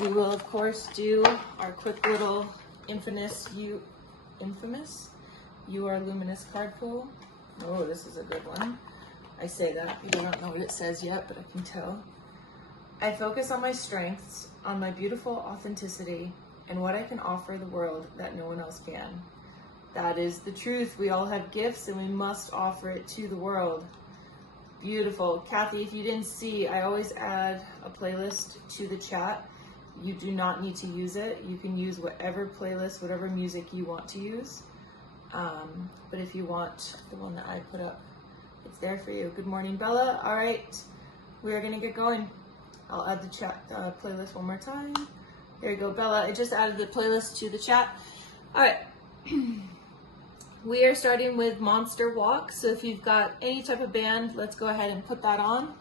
We will, of course, do our quick little infamous, you are luminous card pull. Oh, this is a good one. I say that, people don't know what it says yet, but I can tell. I focus on my strengths, on my beautiful authenticity, and what I can offer the world that no one else can. That is the truth. We all have gifts and we must offer it to the world. Beautiful. Kathy, if you didn't see, I always add a playlist to the chat. You do not need to use it. You can use whatever playlist, whatever music you want to use. But if you want the one that I put up, it's there for you. Good morning, Bella. All right, we are gonna get going. I'll add the chat playlist one more time. There you go, Bella. I just added the playlist to the chat. All right. We are starting with monster walk. So if you've got any type of band, let's go ahead and put that on.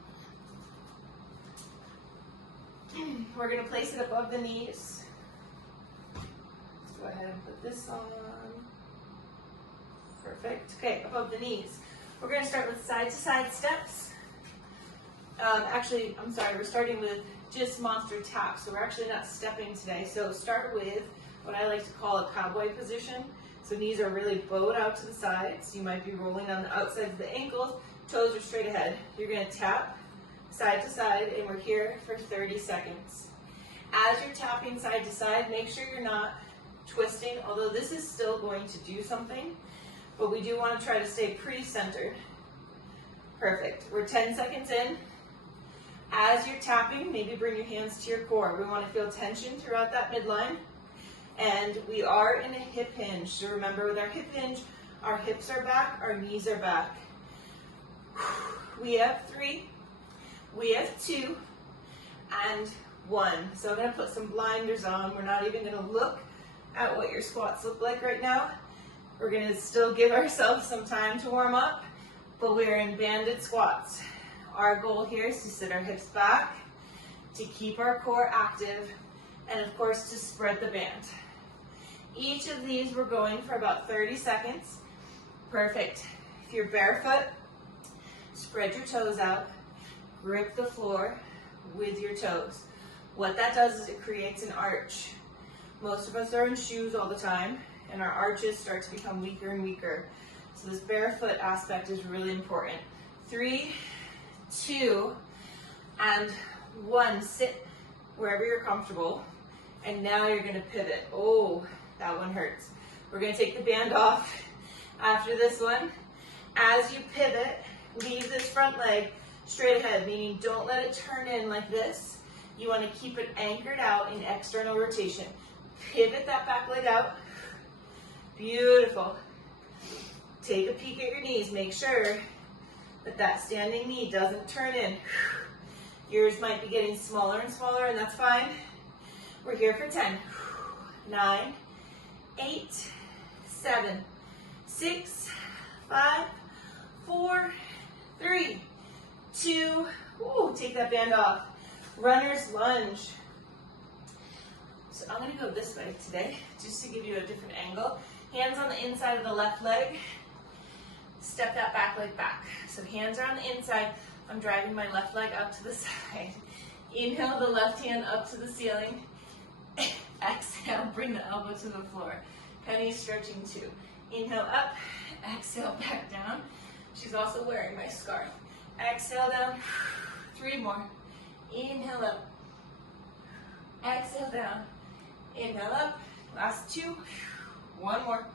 We're gonna place it above the knees. Let's go ahead and put this on. Perfect. Okay, above the knees. We're gonna start with side to side steps. Actually, I'm sorry, we're starting with just monster taps. So we're actually not stepping today. So start with what I like to call a cowboy position. So knees are really bowed out to the sides. You might be rolling on the outsides of the ankles, toes are straight ahead. You're gonna tap side to side, and we're here for 30 seconds. As you're tapping side to side, make sure you're not twisting, although this is still going to do something, but we do want to try to stay pretty centered. Perfect. We're 10 seconds in. As you're tapping, maybe bring your hands to your core. We want to feel tension throughout that midline. And we are in a hip hinge. So remember, with our hip hinge, our hips are back, our knees are back. We have 3, we have 2, and 1. So I'm going to put some blinders on. We're not even going to look at what your squats look like right now. We're going to still give ourselves some time to warm up, but we're in banded squats. Our goal here is to sit our hips back, to keep our core active, and of course to spread the band. Each of these we're going for about 30 seconds. Perfect. If you're barefoot, spread your toes out, grip the floor with your toes. What that does is it creates an arch. Most of us are in shoes all the time, and our arches start to become weaker and weaker. So this barefoot aspect is really important. 3, 2, and 1. Sit wherever you're comfortable. And now you're going to pivot. Oh, that one hurts. We're going to take the band off after this one. As you pivot, leave this front leg straight ahead, meaning don't let it turn in like this. You want to keep it anchored out in external rotation. Pivot that back leg out. Beautiful. Take a peek at your knees. Make sure that that standing knee doesn't turn in. Yours might be getting smaller and smaller, and that's fine. We're here for 10, 9, 8, 7, 6, 5, 4, 3, 2, take that band off. Runner's lunge. So I'm gonna go this way today, just to give you a different angle. Hands on the inside of the left leg. Step that back leg back. So hands are on the inside. I'm driving my left leg up to the side. Inhale the left hand up to the ceiling. Exhale, bring the elbow to the floor. Penny stretching too. Inhale up, exhale back down. She's also wearing my scarf. Exhale down, 3 more. Inhale up, exhale down. Inhale up, last 2, 1 more.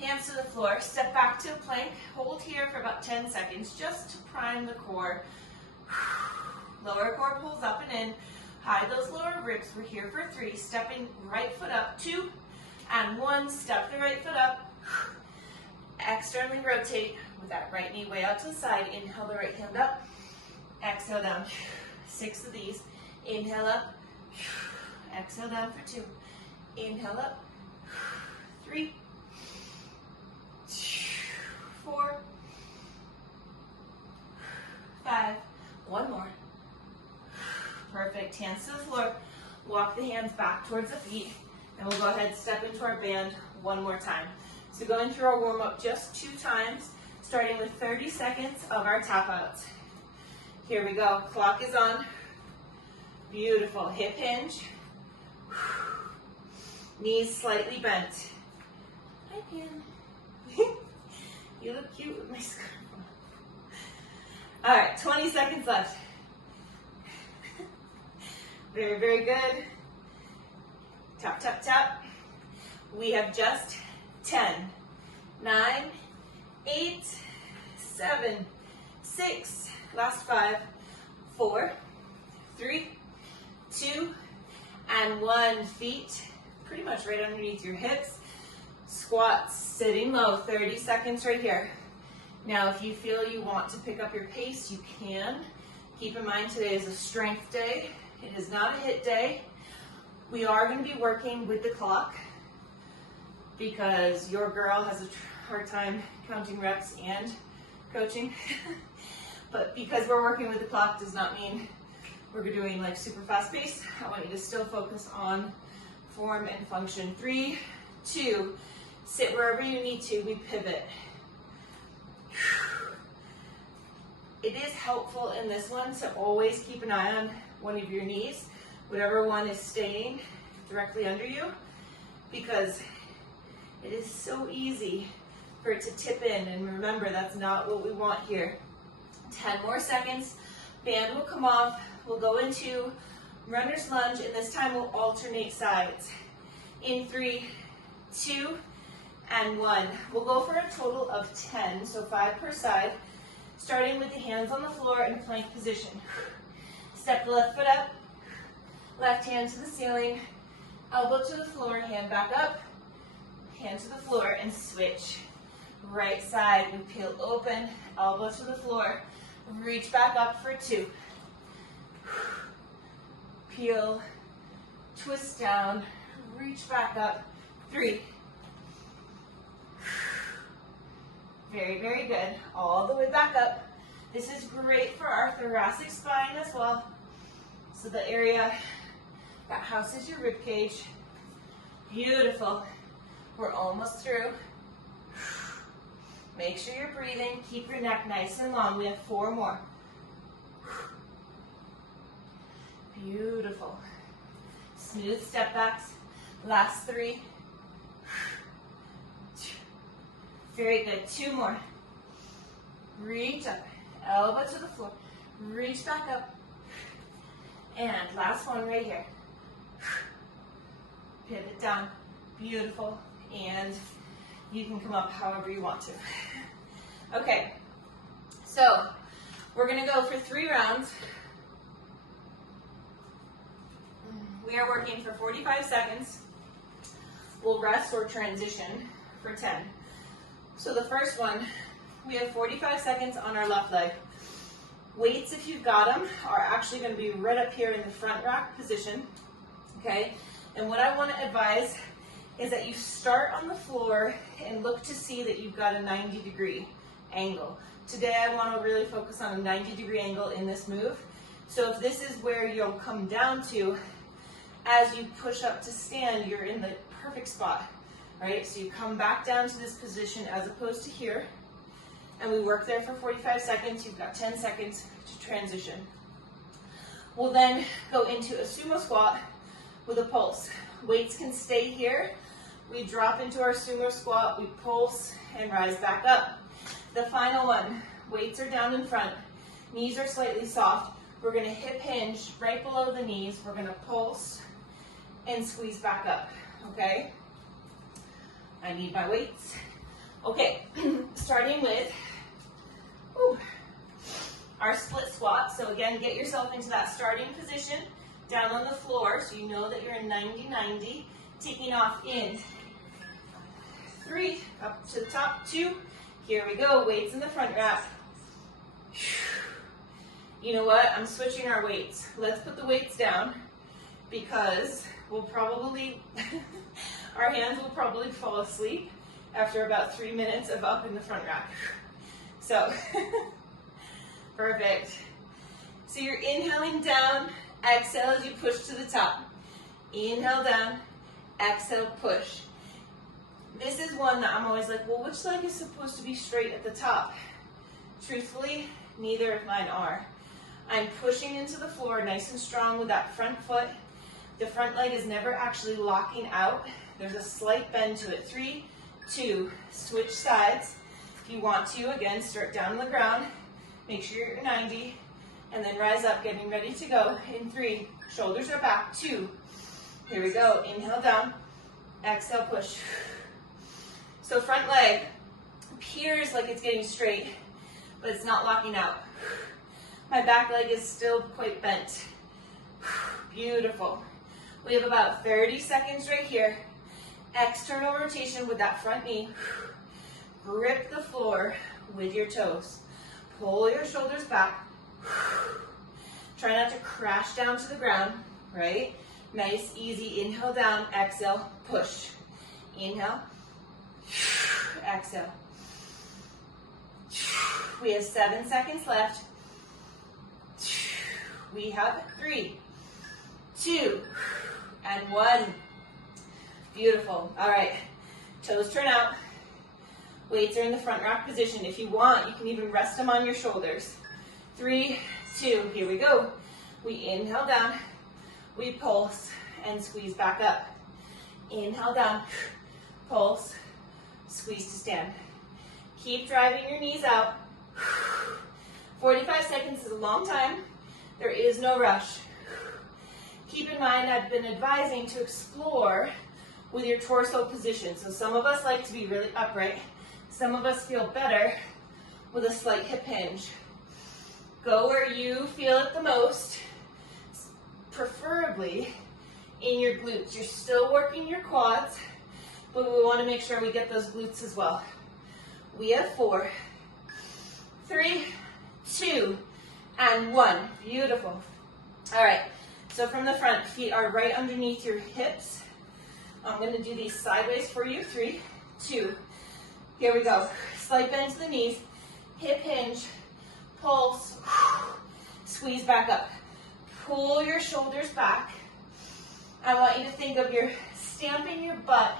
Hands to the floor, step back to a plank. Hold here for about 10 seconds just to prime the core. Lower core pulls up and in. Hide those lower ribs. We're here for 3. Stepping right foot up, 2 and 1. Step the right foot up. Externally rotate with that right knee way out to the side. Inhale the right hand up. Exhale down. 6 of these. Inhale up. Exhale down for 2. Inhale up. 3, 4, 5. 1 more. Perfect. Hands to the floor. Walk the hands back towards the feet. And we'll go ahead and step into our band 1 more time. So going through our warm-up just 2 times, starting with 30 seconds of our tap outs. Here we go. Clock is on. Beautiful. Hip hinge. Knees slightly bent. Hi, Pam. You look cute with my scarf on. All right, 20 seconds left. Very, very good. Tap, tap, tap. We have just 10, 9, 8, 7, 6, last 5, 4, 3, 2, and 1. Feet pretty much right underneath your hips. Squats, sitting low, 30 seconds right here. Now, if you feel you want to pick up your pace, you can. Keep in mind today is a strength day. It is not a HIIT day. We are going to be working with the clock because your girl has a hard time counting reps and coaching. But because we're working with the clock does not mean we're doing like super fast pace. I want you to still focus on form and function. 3, 2, sit wherever you need to. We pivot. It is helpful in this one to always keep an eye on one of your knees, whatever one is staying directly under you, because it is so easy for it to tip in, and remember, that's not what we want here. 10 more seconds, band will come off, we'll go into runner's lunge, and this time we'll alternate sides. In 3, 2, and 1. We'll go for a total of 10, so 5 per side, starting with the hands on the floor in plank position. Step the left foot up, left hand to the ceiling, elbow to the floor, hand back up, hand to the floor, and switch. Right side, we peel open, elbow to the floor, reach back up for 2. Peel, twist down, reach back up, 3. Very, very good. All the way back up. This is great for our thoracic spine as well. So the area that houses your rib cage. Beautiful. We're almost through. Make sure you're breathing. Keep your neck nice and long. We have 4 more. Beautiful. Smooth step backs. Last 3. Very good. 2 more. Reach up. Elbow to the floor. Reach back up. And last one right here. Pivot down. Beautiful. And you can come up however you want to. Okay. So we're going to go for 3 rounds. We are working for 45 seconds. We'll rest or transition for 10. So the first one, we have 45 seconds on our left leg. Weights, if you've got them, are actually going to be right up here in the front rack position, okay? And what I want to advise is that you start on the floor and look to see that you've got a 90-degree angle. Today I want to really focus on a 90-degree angle in this move. So if this is where you'll come down to, as you push up to stand, you're in the perfect spot. Right, so you come back down to this position as opposed to here, and we work there for 45 seconds. You've got 10 seconds to transition. We'll then go into a sumo squat with a pulse. Weights can stay here. We drop into our sumo squat, we pulse, and rise back up. The final one, weights are down in front, knees are slightly soft. We're gonna hip hinge right below the knees. We're gonna pulse and squeeze back up, okay? I need my weights. Okay, starting with our split squat. So again, get yourself into that starting position, down on the floor, so you know that you're in 90-90. Taking off in 3, up to the top, 2. Here we go, weights in the front rack. You know what, I'm switching our weights. Let's put the weights down because we'll probably, our hands will probably fall asleep after about 3 minutes of up in the front rack. So, perfect. So you're inhaling down, exhale as you push to the top. Inhale down, exhale, push. This is one that I'm always like, well, which leg is supposed to be straight at the top? Truthfully, neither of mine are. I'm pushing into the floor nice and strong with that front foot. The front leg is never actually locking out. There's a slight bend to it. 3, 2, switch sides. If you want to, again, start down on the ground. Make sure you're at 90, and then rise up, getting ready to go. In 3, shoulders are back. 2, here we go. Inhale down, exhale, push. So front leg appears like it's getting straight, but it's not locking out. My back leg is still quite bent. Beautiful. We have about 30 seconds right here. External rotation with that front knee. Grip the floor with your toes. Pull your shoulders back. Try not to crash down to the ground, right? Nice, easy. Inhale down, exhale, push. Inhale, exhale. We have 7 seconds left. We have 3, 2, and 1. Beautiful. All right, toes turn out. Weights are in the front rack position. If you want, you can even rest them on your shoulders. 3, 2, here we go. We inhale down, we pulse, and squeeze back up. Inhale down, pulse, squeeze to stand. Keep driving your knees out. 45 seconds is a long time. There is no rush. Keep in mind, I've been advising to explore with your torso position. So some of us like to be really upright. Some of us feel better with a slight hip hinge. Go where you feel it the most, preferably in your glutes. You're still working your quads, but we want to make sure we get those glutes as well. We have 4, 3, 2, and 1. Beautiful. All right, so from the front, feet are right underneath your hips. I'm going to do these sideways for you. 3, 2, here we go. Slight bend to the knees, hip hinge, pulse, squeeze back up. Pull your shoulders back. I want you to think of your stamping your butt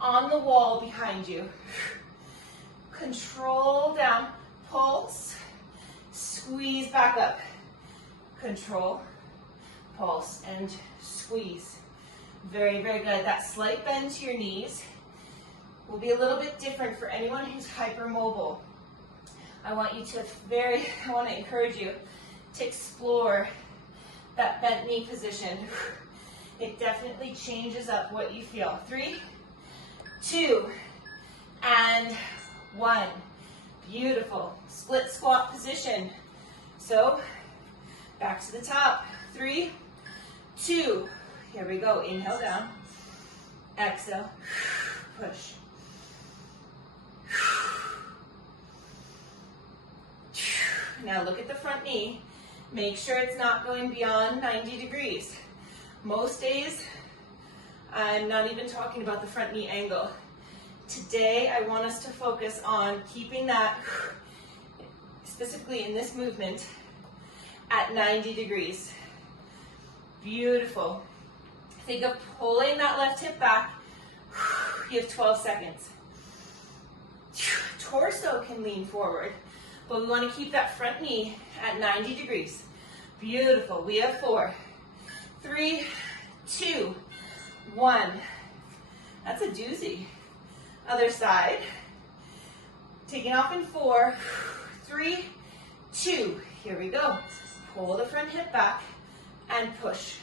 on the wall behind you. Control down, pulse, squeeze back up. Control, pulse, and squeeze. Very, very good. That slight bend to your knees will be a little bit different for anyone who's hypermobile. I want to encourage you to explore that bent knee position. It definitely changes up what you feel. 3, 2, and 1. Beautiful. Split squat position. So, back to the top. 3, 2, here we go. Inhale down. Exhale. Push. Now look at the front knee. Make sure it's not going beyond 90 degrees. Most days, I'm not even talking about the front knee angle. Today, I want us to focus on keeping that, specifically in this movement, at 90 degrees. Beautiful. Think of pulling that left hip back. You have 12 seconds. Torso can lean forward, but we want to keep that front knee at 90 degrees. Beautiful. We have 4, 3, 2, 1. That's a doozy. Other side. Taking off in 4, 3, 2. Here we go. Pull the front hip back and push.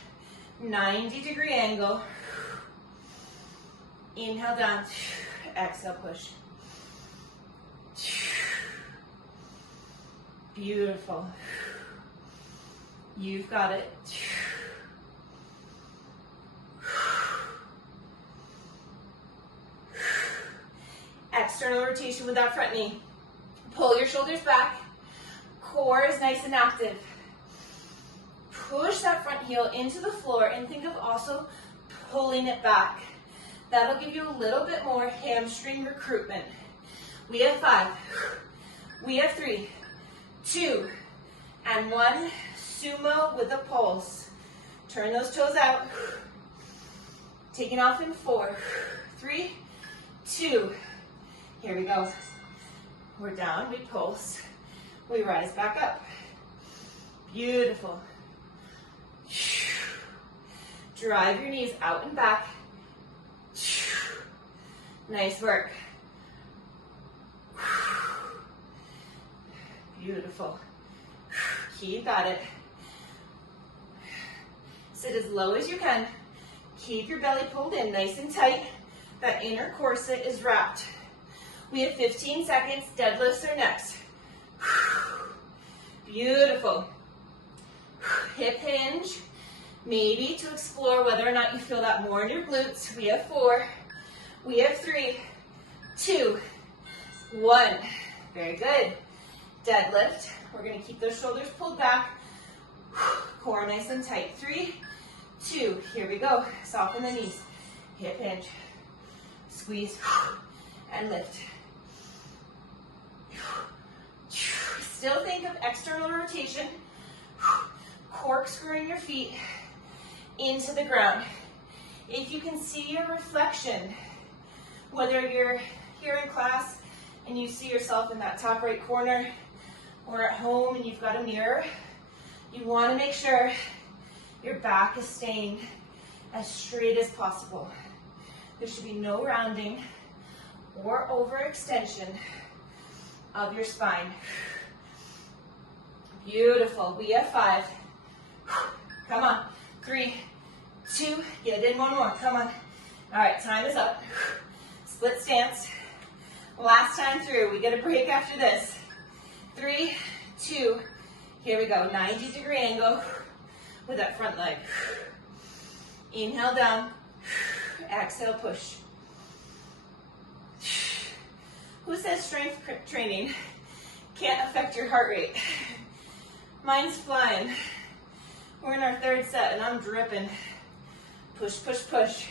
90-degree angle. Inhale down. Exhale, push. Beautiful. You've got it. External rotation with that front knee. Pull your shoulders back. Core is nice and active. Push that front heel into the floor and think of also pulling it back. That'll give you a little bit more hamstring recruitment. We have 5. We have 3, 2, and 1. Sumo with a pulse. Turn those toes out. Taking off in 4, 3, 2. Here we go. We're down, we pulse. We rise back up. Beautiful. Drive your knees out and back. Nice work. Beautiful. Keep at it. Sit as low as you can. Keep your belly pulled in nice and tight. That inner corset is wrapped. We have 15 seconds. Deadlifts are next. Beautiful. Hip hinge. Maybe to explore whether or not you feel that more in your glutes. We have 4. We have 3, 2, 1. Very good. Deadlift. We're going to keep those shoulders pulled back. Core nice and tight. 3, 2. Here we go. Soften the knees. Hip hinge. Squeeze. And lift. Still think of external rotation. Corkscrewing your feet into the ground. If you can see your reflection, whether you're here in class and you see yourself in that top right corner, or at home and you've got a mirror, you want to make sure your back is staying as straight as possible. There should be no rounding or overextension of your spine. Beautiful. We have 5. Come on. 3, 2, get in one more. Come on. All right, time is up. Split stance. Last time through. We get a break after this. 3, 2, here we go. 90-degree angle with that front leg. Inhale down. Exhale, push. Who says strength training can't affect your heart rate? Mine's flying. We're in our 3rd set and I'm dripping. Push, push, push.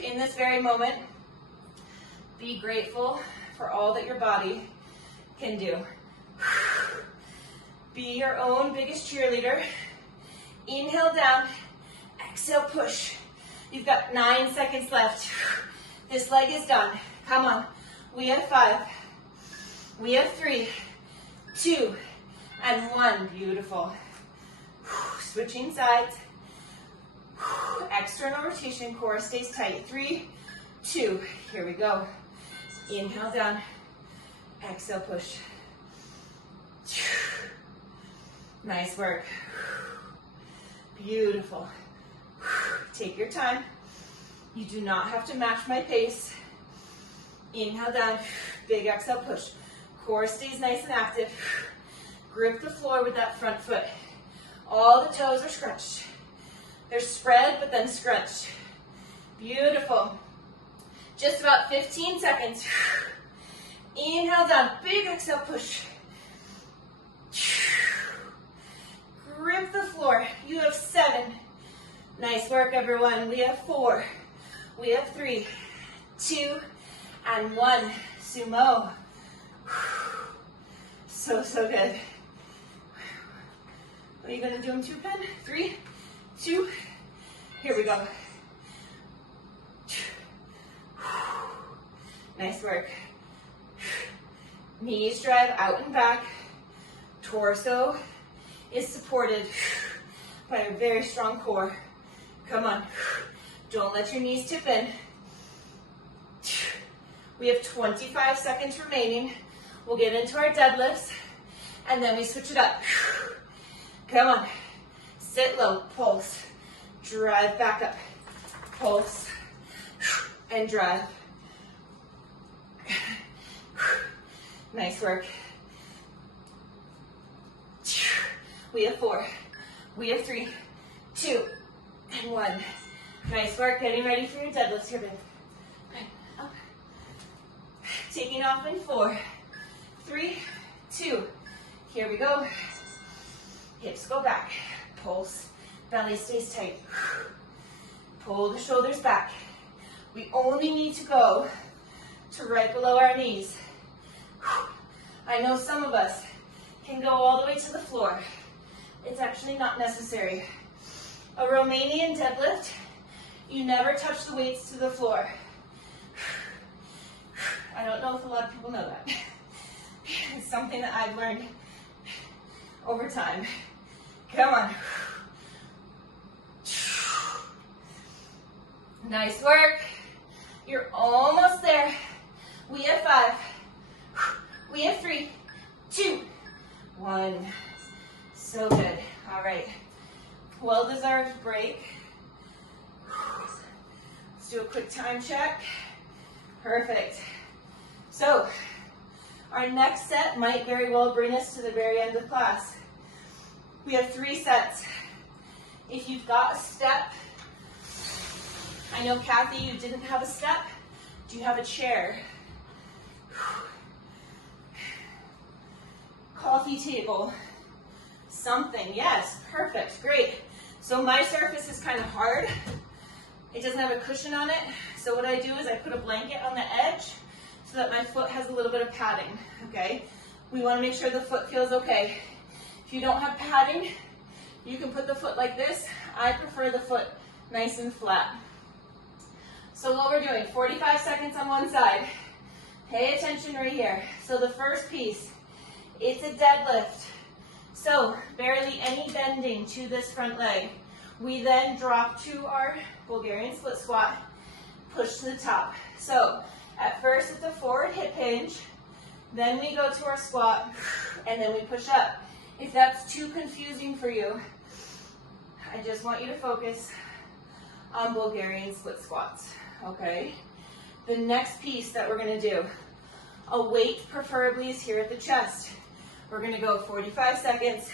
In this very moment, be grateful for all that your body can do. Be your own biggest cheerleader. Inhale down, exhale, push. You've got 9 seconds left. This leg is done. Come on. We have 5. We have 3, 2, and 1. Beautiful. Switching sides. External rotation, core stays tight. 3, 2, here we go. Inhale down, exhale, push. Nice work. Beautiful. Take your time. You do not have to match my pace. Inhale down, big exhale, push. Core stays nice and active. Grip the floor with that front foot. All the toes are scrunched. They're spread, but then scrunched. Beautiful. Just about 15 seconds. Inhale down, big exhale, push. Grip the floor. You have 7. Nice work, everyone. We have 4. We have 3, 2, and 1. Sumo. So, so good. Are you going to do them 2-pin? 3, 2, here we go. Nice work. Knees drive out and back. Torso is supported by a very strong core. Come on. Don't let your knees tip in. We have 25 seconds remaining. We'll get into our deadlifts, and then we switch it up. Come on. Sit low, pulse. Drive back up. Pulse. And drive. Nice work. We have 4. We have 3, 2, and 1. Nice work. Getting ready for your deadlifts here, babe. Okay. Up. Taking off in 4, 3, 2. Here we go. Hips go back. Pulse. Belly stays tight. Pull the shoulders back. We only need to go to right below our knees. I know some of us can go all the way to the floor. It's actually not necessary. A Romanian deadlift, you never touch the weights to the floor. I don't know if a lot of people know that. It's something that I've learned over time. Come on. Nice work. You're almost there. We have 5. We have 3, 2, 1. So good. All right. Well-deserved break. Let's do a quick time check. Perfect. So, our next set might very well bring us to the very end of class. We have 3 sets. If you've got a step, I know Kathy, you didn't have a step. Do you have a chair? Coffee table? Something, yes, perfect, great. So my surface is kind of hard. It doesn't have a cushion on it. So what I do is I put a blanket on the edge so that my foot has a little bit of padding, okay? We want to make sure the foot feels okay. If you don't have padding, you can put the foot like this. I prefer the foot nice and flat. So what we're doing, 45 seconds on one side. Pay attention right here. So the first piece, it's a deadlift. So barely any bending to this front leg. We then drop to our Bulgarian split squat, push to the top. So at first it's a forward hip hinge, then we go to our squat, and then we push up. If that's too confusing for you, I just want you to focus on Bulgarian split squats, okay? The next piece that we're gonna do, a weight preferably is here at the chest. We're gonna go 45 seconds,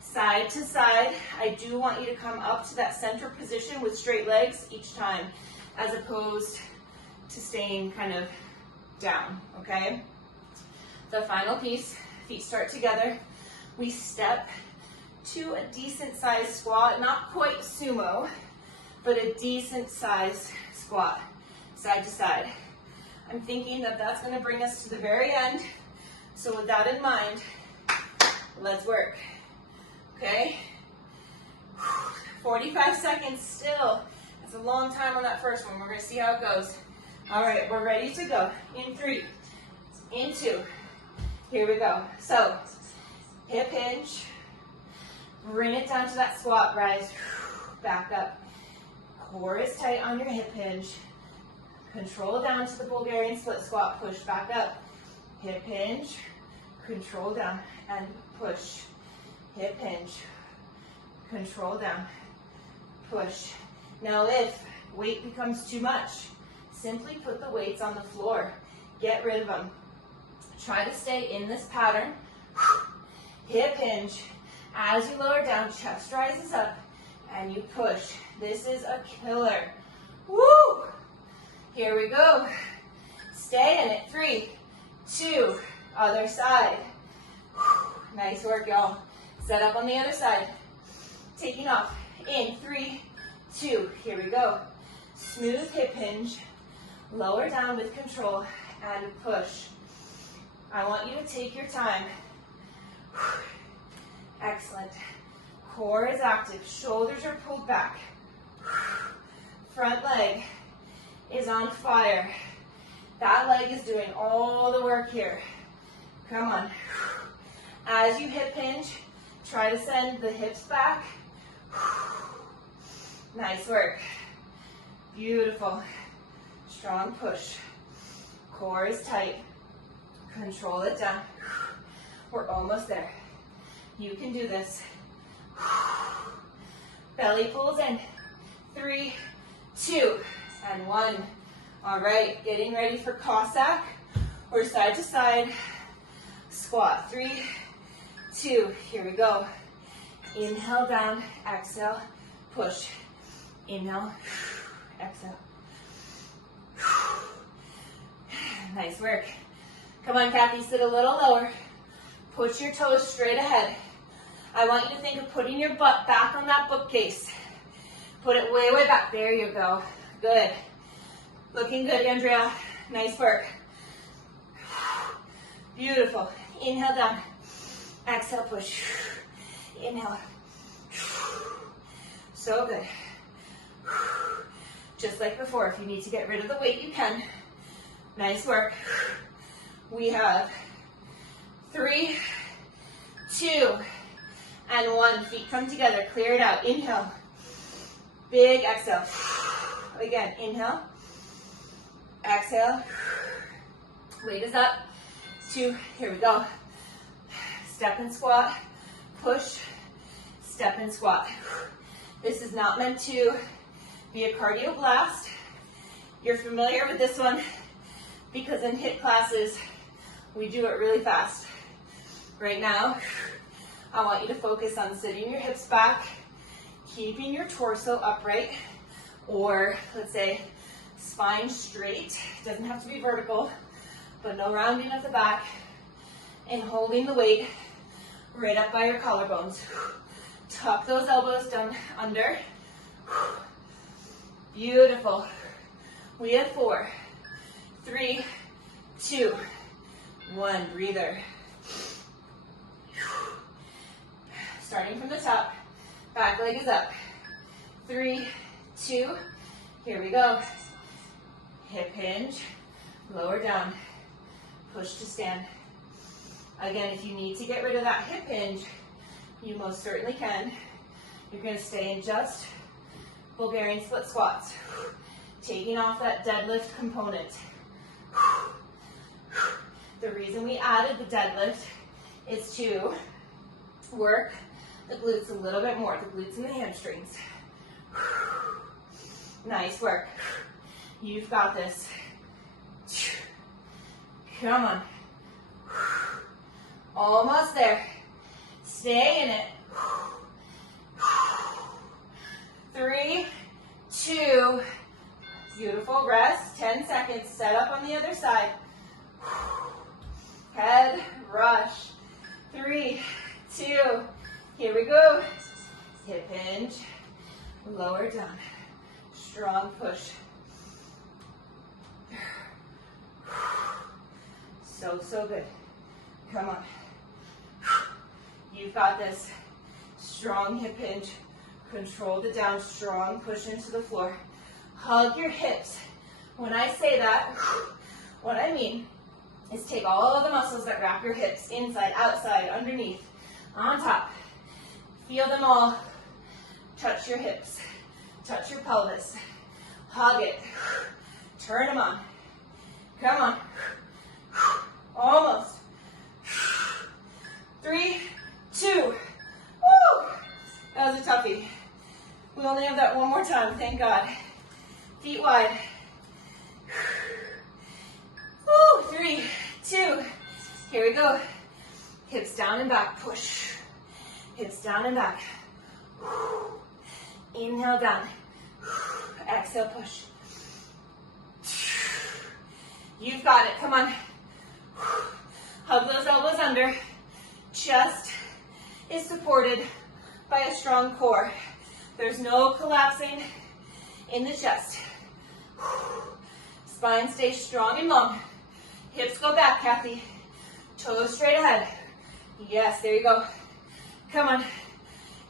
side to side. I do want you to come up to that center position with straight legs each time, as opposed to staying kind of down, okay? The final piece, feet start together. We step to a decent sized squat, not quite sumo, but a decent sized squat, side to side. I'm thinking that that's gonna bring us to the very end. So with that in mind, let's work, okay? 45 seconds still. That's a long time on that first one. We're gonna see how it goes. All right, we're ready to go. In 3, in 2, here we go. So, hip hinge, bring it down to that squat, rise, back up. Core is tight on your hip hinge. Control down to the Bulgarian split squat, push back up. Hip hinge, control down and push. Hip hinge, control down, push. Now if weight becomes too much, simply put the weights on the floor. Get rid of them. Try to stay in this pattern. Hip hinge. As you lower down, chest rises up and you push. This is a killer. Woo! Here we go. Stay in it. 3, 2, other side. Nice work, y'all. Set up on the other side. Taking off. In 3, 2, here we go. Smooth hip hinge. Lower down with control and push. I want you to take your time. Excellent. Core is active. Shoulders are pulled back. Front leg is on fire. That leg is doing all the work here. Come on. As you hip hinge, try to send the hips back. Nice work. Beautiful. Strong push. Core is tight. Control it down. We're almost there. You can do this. Belly pulls in. 3, 2, and 1. All right, getting ready for cossack or side to side squat. 3, 2, here we go. Inhale down, exhale, push. Inhale, exhale. Nice work. Come on, Kathy, sit a little lower. Put your toes straight ahead. I want you to think of putting your butt back on that bookcase. Put it way, way back. There you go. Good. Looking good, Andrea. Nice work. Beautiful. Inhale down. Exhale, push. Inhale. So good. Just like before, if you need to get rid of the weight, you can. Nice work. We have 3, 2, and 1. Feet come together, clear it out. Inhale. Big exhale. Again, inhale. Exhale. Weight is up. 2. Here we go. Step and squat. Push. Step and squat. This is not meant to be a cardio blast. You're familiar with this one because in HIIT classes, we do it really fast. Right now, I want you to focus on sitting your hips back, keeping your torso upright, or let's say spine straight. It doesn't have to be vertical, but no rounding at the back, and holding the weight right up by your collarbones. Tuck those elbows down under. Beautiful. We have 4, 3, 2, 1. Breather. Starting from the top. Back leg is up. 3, 2. Here we go. Hip hinge. Lower down. Push to stand. Again, if you need to get rid of that hip hinge, you most certainly can. You're going to stay in just Bulgarian split squats. Taking off that deadlift component. The reason we added the deadlift is to work the glutes a little bit more, the glutes and the hamstrings. Nice work. You've got this. Come on. Almost there. Stay in it. 3, 2, beautiful. Rest. 10 seconds. Set up on the other side. Head rush. 3, 2, here we go. Hip hinge. Lower down. Strong push. So good. Come on. You've got this. Strong hip hinge. Control the down. Strong push into the floor. Hug your hips. When I say that, what I mean is take all of the muscles that wrap your hips, inside, outside, underneath, on top. Feel them all. Touch your hips. Touch your pelvis. Hug it. Turn them on. Come on. Almost. 3, 2. Woo! That was a toughie. We only have that one more time, thank God. Feet wide. Woo! 3, 2. Here we go. Hips down and back. Push. Hips down and back. Inhale down. Exhale, push. You've got it. Come on. Hug those elbows under. Chest is supported by a strong core. There's no collapsing in the chest. Spine stays strong and long. Hips go back, Kathy. Toes straight ahead. Yes, there you go. Come on.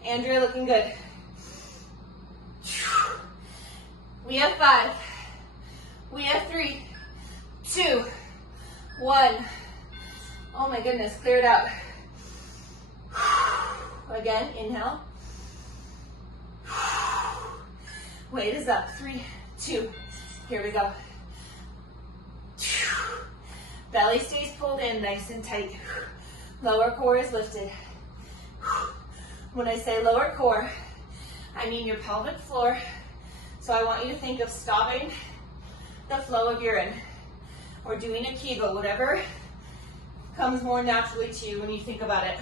Andrea looking good. We have 5. We have 3, 2, 1. Oh my goodness, clear it out. Again, inhale. Weight is up. 3, 2. Here we go. Belly stays pulled in nice and tight. Lower core is lifted. When I say lower core, I mean your pelvic floor. So I want you to think of stopping the flow of urine or doing a Kegel, whatever comes more naturally to you when you think about it.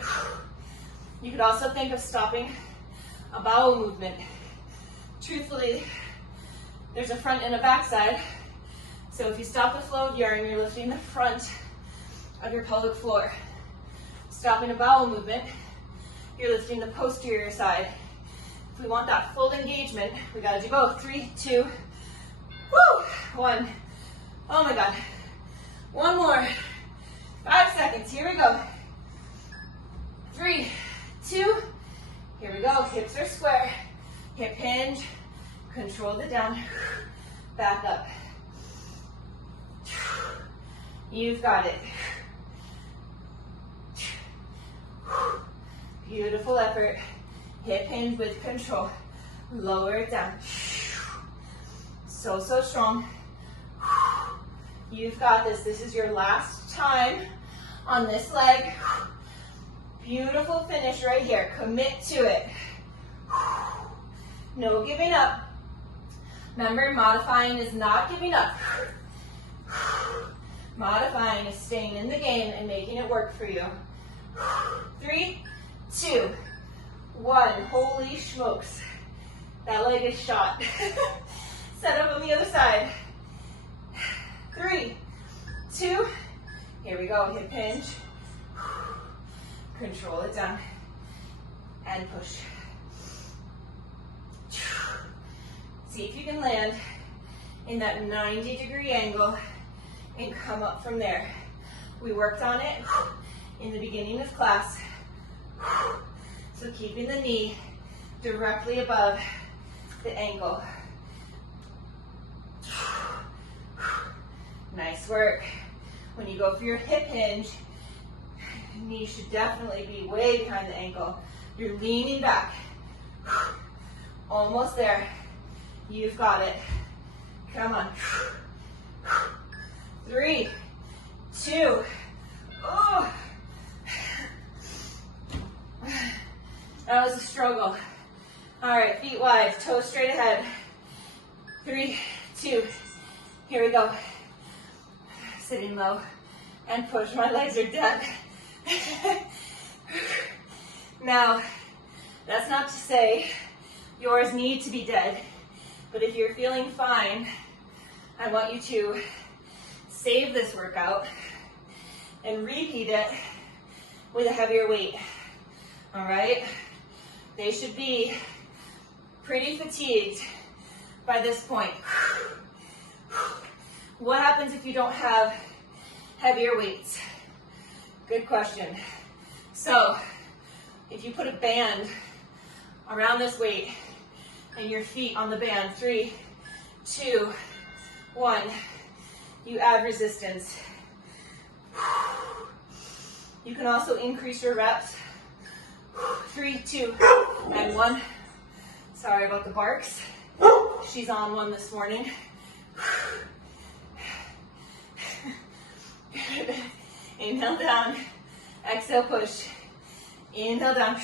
You could also think of stopping a bowel movement. Truthfully, there's a front and a back side. So if you stop the flow of urine, you're lifting the front of your pelvic floor. Stopping a bowel movement, you're lifting the posterior side. If we want that full engagement, we gotta do both. 3, 2, woo, 1. Oh my God. One more. 5 seconds, here we go. 3, 2, here we go. Hips are square. Hip hinge, control the down, back up. You've got it. Beautiful effort. Hip hinge with control. Lower it down. So, so strong. You've got this. This is your last time on this leg. Beautiful finish right here. Commit to it. No giving up. Remember, modifying is not giving up. Modifying is staying in the game and making it work for you. 3, 2, 1. Holy smokes. That leg is shot. Set up on the other side. 3, 2, here we go, hip hinge. Control it down. And push. See if you can land in that 90-degree angle and come up from there. We worked on it in the beginning of class. So keeping the knee directly above the ankle. Nice work. When you go for your hip hinge, knee should definitely be way behind the ankle. You're leaning back. Almost there. You've got it. Come on. 3, 2. Oh. That was a struggle. All right, feet wide, toes straight ahead. 3, 2. Here we go. Sitting low and push. My legs are dead. Now, that's not to say yours need to be dead, but if you're feeling fine, I want you to save this workout and repeat it with a heavier weight. All right? They should be pretty fatigued by this point. What happens if you don't have heavier weights? Good question. So, if you put a band around this weight and your feet on the band, 3, 2, 1, you add resistance. You can also increase your reps. 3, 2, and 1. Sorry about the barks. She's on one this morning. Inhale down, exhale push. Inhale down.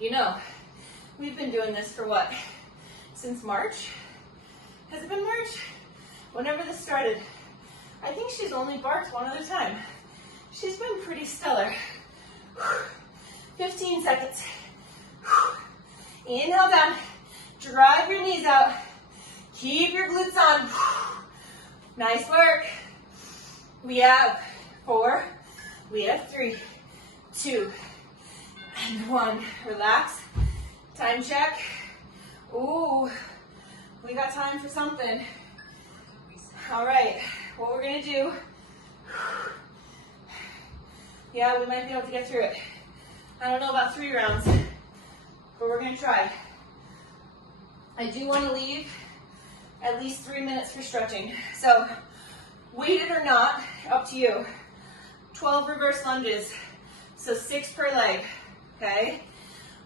You know, we've been doing this for what? Since March? Has it been March? Whenever this started. I think she's only barked one other time. She's been pretty stellar. 15 seconds. Inhale down. Drive your knees out. Keep your glutes on. Nice work. We have 4. We have 3, 2, and 1. Relax. Time check. Ooh, we got time for something. All right, what we're gonna do, yeah, we might be able to get through it. I don't know about 3 rounds, but we're gonna try. I do wanna leave at least 3 minutes for stretching. So, weighted or not, up to you. 12 reverse lunges, so 6 per leg, okay?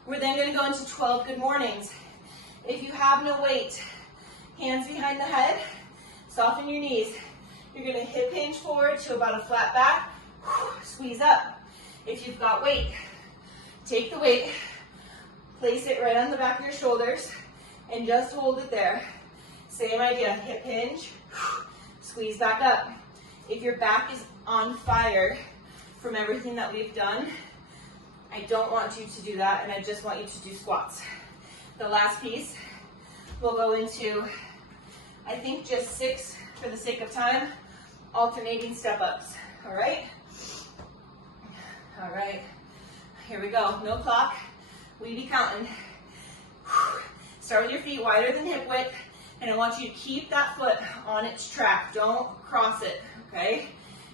We're then gonna go into 12 good mornings. If you have no weight, hands behind the head, soften your knees. You're gonna hip hinge forward to about a flat back, squeeze up. If you've got weight, take the weight, place it right on the back of your shoulders, and just hold it there. Same idea, hip hinge, squeeze back up. If your back is on fire from everything that we've done, I don't want you to do that, and I just want you to do squats. The last piece, we'll go into, I think, just 6 for the sake of time, alternating step-ups, all right? All right, here we go, no clock, we be counting. Start with your feet wider than hip width, and I want you to keep that foot on its track. Don't cross it, okay?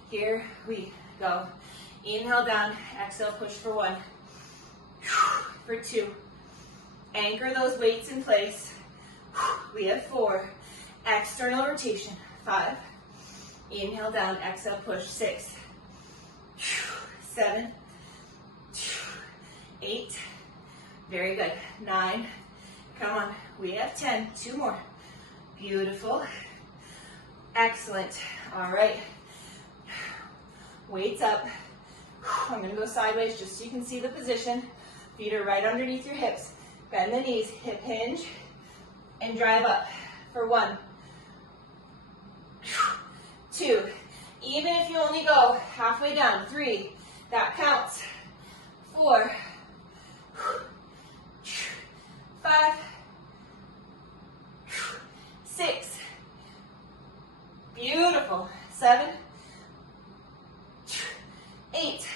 Here we go. Inhale down, exhale, push for 1. For 2. Anchor those weights in place. We have 4. External rotation, 5. Inhale down, exhale, push, 6. 7. 8. Very good. 9. Come on. We have 10. 2 more. Beautiful. Excellent. All right. Weights up. I'm going to go sideways just so you can see the position. Feet are right underneath your hips. Bend the knees, hip hinge, and drive up for 1, 2. Even if you only go halfway down, 3. That counts. 4, 5, 6. Beautiful. 7, 8,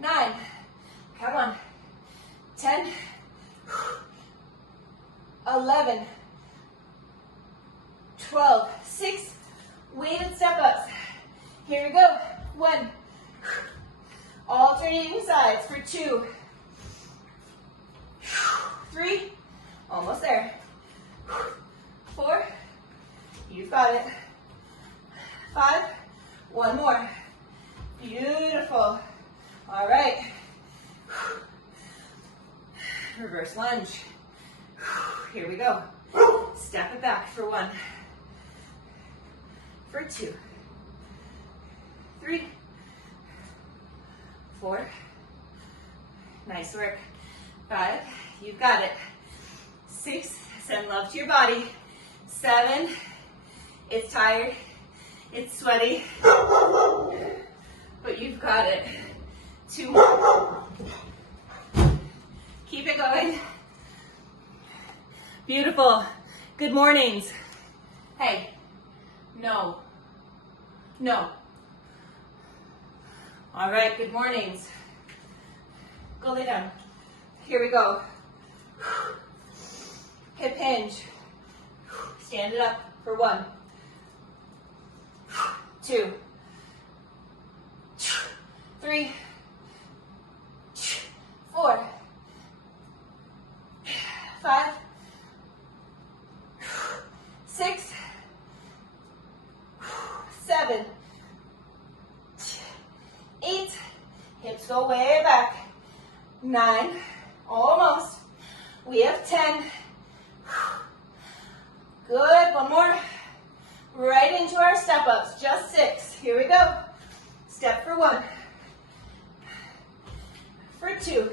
9. Come on. 10, 11, 12, 6. Weighted step-ups. Here we go. 1. Alternating sides for 2. 3. Almost there. 4. You've got it. 5. 1 more. Beautiful. All right. Reverse lunge. Here we go. Step it back for 1. For 2. 3. 4. Nice work. 5. You've got it. 6. Send love to your body. 7. It's tired. It's sweaty. But you've got it. 2 more. Keep it going. Beautiful. Good mornings. Hey. No. No. All right, good mornings. Go lay down. Here we go. Hip hinge. Stand it up for 1, 2, 3, 4, 5, 6, 7, 8. Hips go way back. 9. Almost. We have 10. Good. 1 more. Right into our step-ups. Just 6. Here we go. Step for 1. For 2.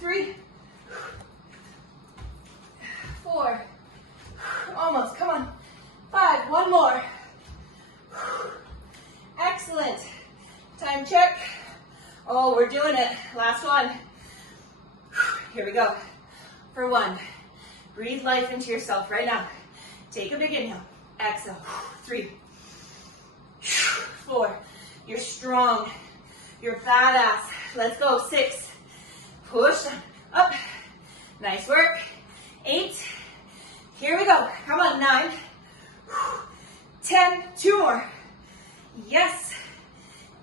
3. 4. Almost. Come on. 5. 1 more. Excellent. Time check. Oh, we're doing it. Last one. Here we go. For 1. Breathe life into yourself right now. Take a big inhale. Exhale. 3. 4. You're strong. You're badass. Let's go. 6. Push up. Nice work. 8. Here we go. Come on. 9. 10. 2 more. Yes.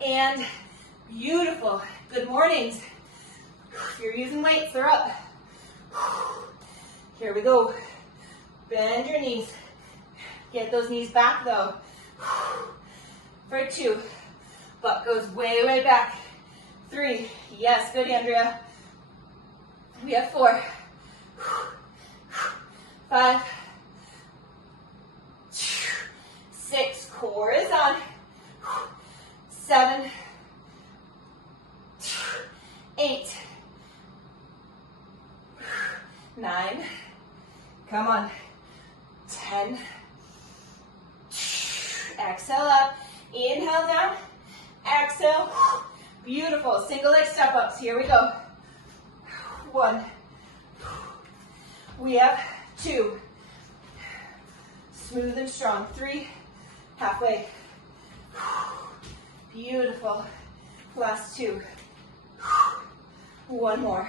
And beautiful. Good mornings. If you're using weights, they're up. Here we go. Bend your knees. Get those knees back though. For 2. Butt goes way, way back. 3. Yes, good, Andrea. We have 4. 5. 6. Core is on. 7. 8. 9. Come on. 10. Exhale up. Inhale down. Exhale. Beautiful. Single leg step ups. Here we go. 1. We have 2. Smooth and strong. 3. Halfway. Beautiful. Last 2. 1 more.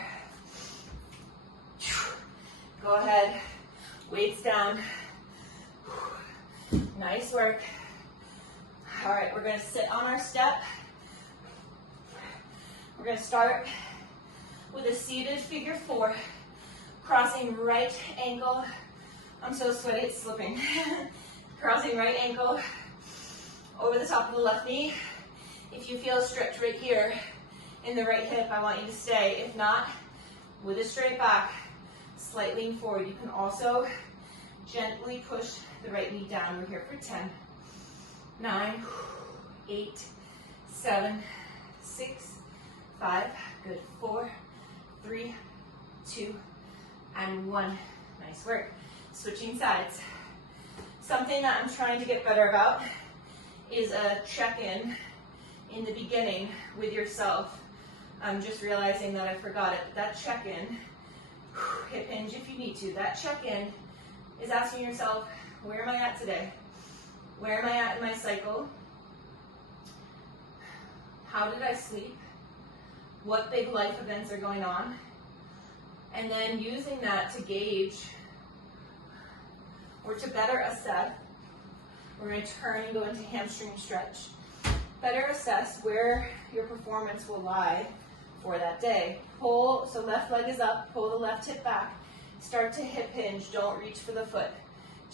Go ahead. Weights down. Nice work. All right, we're going to sit on our step. We're going to start with a seated figure 4. Crossing right ankle. I'm so sweaty, it's slipping. Crossing right ankle over the top of the left knee. If you feel a stretch right here in the right hip, I want you to stay. If not, with a straight back, slight lean forward. You can also gently push the right knee down. We're here for 10, 9, 8, 7, 6, 5, good, 4, 3, 2, and 1. Nice work. Switching sides. Something that I'm trying to get better about is a check-in in the beginning with yourself. I'm just realizing that I forgot it. That check-in, hip hinge if you need to, that check-in is asking yourself, where am I at today? Where am I at in my cycle? How did I sleep? What big life events are going on? And then using that to gauge or to better assess. We're going to turn and go into hamstring stretch. Better assess where your performance will lie for that day. Pull, so left leg is up, pull the left hip back. Start to hip hinge, don't reach for the foot.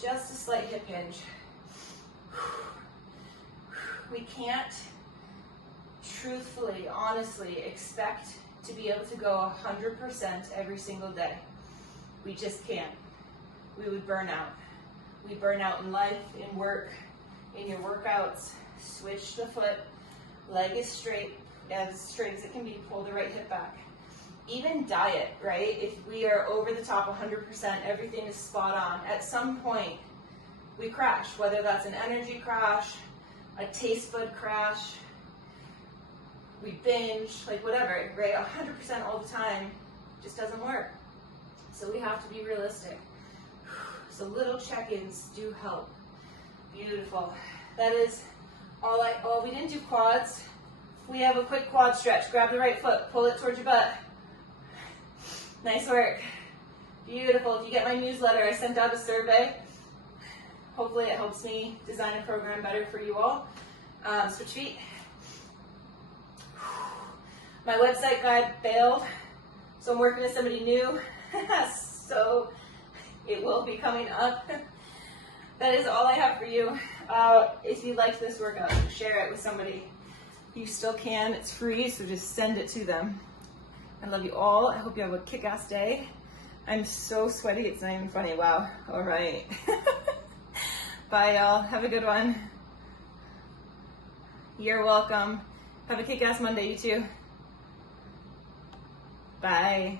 Just a slight hip hinge. We can't truthfully, honestly expect to be able to go 100% every single day. We just can't. We would burn out. We burn out in life, in work, in your workouts. Switch the foot, leg is straight as it can be, pull the right hip back. Even diet, right? If we are over the top 100%, everything is spot on, at some point we crash, whether that's an energy crash, a taste bud crash, we binge, like whatever, right? 100% all the time just doesn't work. So we have to be realistic. So little check-ins do help. Beautiful. That is all. We didn't do quads. We have a quick quad stretch. Grab the right foot, pull it towards your butt. Nice work. Beautiful. If you get my newsletter, I sent out a survey. Hopefully it helps me design a program better for you all. Switch feet. My website guide failed, so I'm working with somebody new. So it will be coming up. That is all I have for you. If you liked this workout, share it with somebody. You still can, it's free, so just send it to them. I love you all. I hope you have a kick-ass day. I'm so sweaty, it's not even funny. Wow, all right. Bye, y'all. Have a good one. You're welcome. Have a kick-ass Monday, you too. Bye.